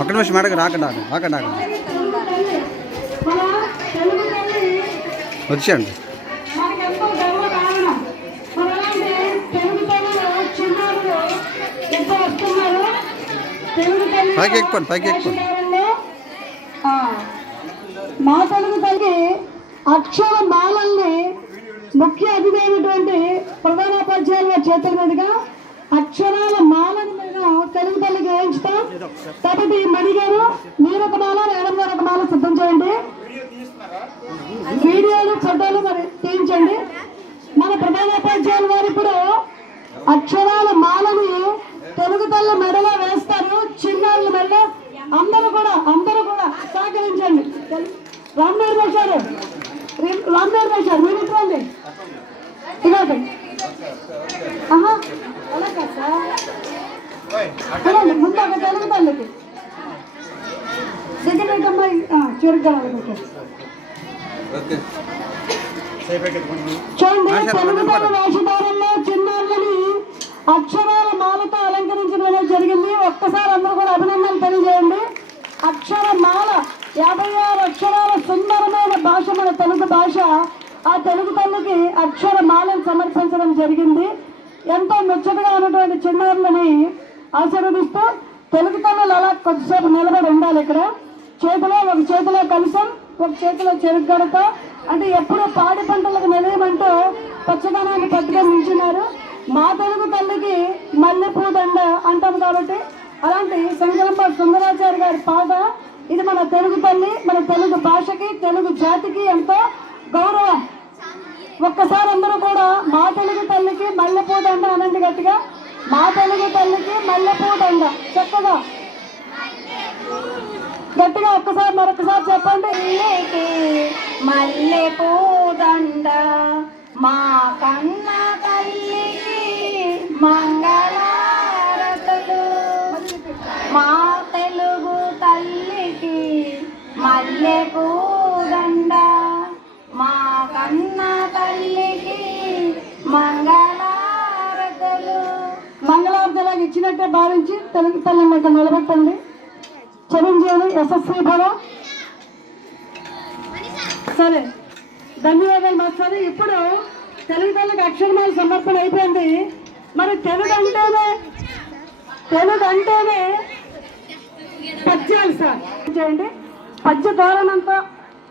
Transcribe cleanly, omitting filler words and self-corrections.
ఒక్క నిమిషం మేడం రాకండి వచ్చేయండి. పైకి ఎక్కుకోండి. మా తెలుగు తల్లి అక్షర మాలల్ని ముఖ్య అతిథి అయినటువంటి ప్రధానోపాధ్యాయుల చేతుల మీదుగా అక్షరాల మాలను మీద తెలుగు తల్లికి వేయించుతాం. కాబట్టి మణిగారు మీరు ఒక మాల, మేడం గారు ఒక మాల సిద్ధం చేయండి. వీడియోలు ఫోటోలు మరి తీయించండి. మన ప్రధానోపాధ్యాయులు వారు ఇప్పుడు అక్షరాల మాలని తెలుగు తల్లి మెడలో వేస్తారు. చిన్నారుల మెడలో అందరూ కూడా సహకరించండి. రామ్నగర్ వేశారు మీరు ఇట్రండి. ఇవ్వండి. అలా కాదు ముందు ఒక తెలుగు తల్లికి దగ్గరమ్మా చురుగ్గా చూడండి. తెలుగు తల్లి వేషధారంలో చిన్నారులని అక్షరాల మాలతో అలంకరించడం అనేది జరిగింది. ఒక్కసారి అందరూ కూడా అభినందనలు తెలియజేయండి. అక్షర మాల 56 అక్షరాల సుందరమైన భాష మన తెలుగు భాష. ఆ తెలుగు తల్లికి అక్షర మాలను సమర్పించడం జరిగింది. ఎంతో ముచ్చటగా ఉన్నటువంటి చిన్నారులని ఆశీర్వదిస్తూ తెలుగు తల్లులు అలా కొద్దిసేపు నిలబడి ఉండాలి. ఇక్కడ ఒక చేతిలో కలుసం, ఒక చేతిలో చెరుగ్గడతో, అంటే ఎప్పుడూ పాడి పంటలకు నిలయమంటూ పచ్చదనాన్ని పట్టుకొని నిల్చున్నారు. మా తెలుగు తల్లికి మల్లెపూ దండ అంటాం కాబట్టి అలాంటి సంగరంప సుందరాచారి గారి పాట ఇది మన తెలుగు తల్లి, మన తెలుగు భాషకి, తెలుగు జాతికి ఎంతో గౌరవం. ఒక్కసారి అందరూ కూడా మా తెలుగు తల్లికి మల్లెపూ దండ అనండి గట్టిగా. మా తెలుగు తల్లికి మల్లెపూ దండ చక్కగా గట్టిగా ఒక్కసారి మరొకసారి చెప్పండి. మల్లెపూ దండ మా కన్న తల్లికి మంగళారతులు, మా తెలుగు తల్లికి మల్లెపూ దండ మా కన్న తల్లికి మంగళారతులు. మంగళారతులాగా ఇచ్చినట్టే భావించి తెలుగు తల్లి మీకు నిలబెట్టండి. చిరంజీవి యశస్వి భవ. సరే, ధన్యవాదాలు మాస్టర్. ఇప్పుడు తెలుగు తల్లికి అక్షరమాల సమర్పణ అయిపోయింది. మరి తెలుగు అంటేనే పద్యాలు సార్ చేయండి. పద్య ధోరణంతో